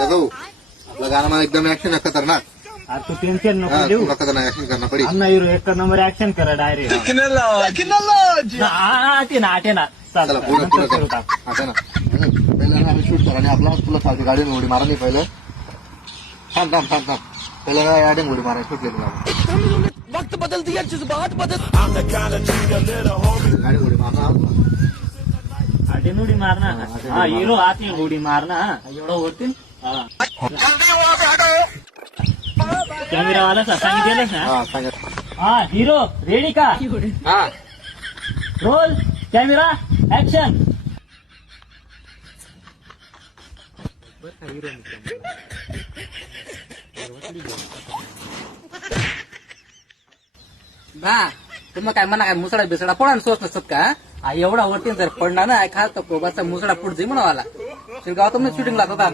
नका जाऊ आपलं गाणं मला एकदम ऍक्शन खतरनाक अरे तू टेन्शन नको हा, देऊ तुला खतरनाक ऍक्शन करना पडेल अन्ना हिरो एक नंबर ऍक्शन करा डायरेक्ट आटे ना चला पुढे पुढे आता ना पहिलं ना शूट करा आणि आपला तुला चालते गाडी उडी मारा नाही पहिलं थांब थांब थांब थांब पहिलं काय गाडी उडी मारा शूट केली वक्त बदलती है जज्बात बदल गाडी उडी मारा आटे उडी मारना हा हिरो आते उडी मारना एवढं होतील कॅमेरा वाला सांगितलेलंच ना हा सांगा हा हिरो रेडी का हा रोल कॅमेरा ऍक्शन बा तुम्ही काय म्हणा काय मुसळा बिसळा पडा सोच नसत का एवढा वरती जर पडला ना खा तर कोबाचा मुसळा पुढे म्हणावाला गावात शूटिंग लागत होता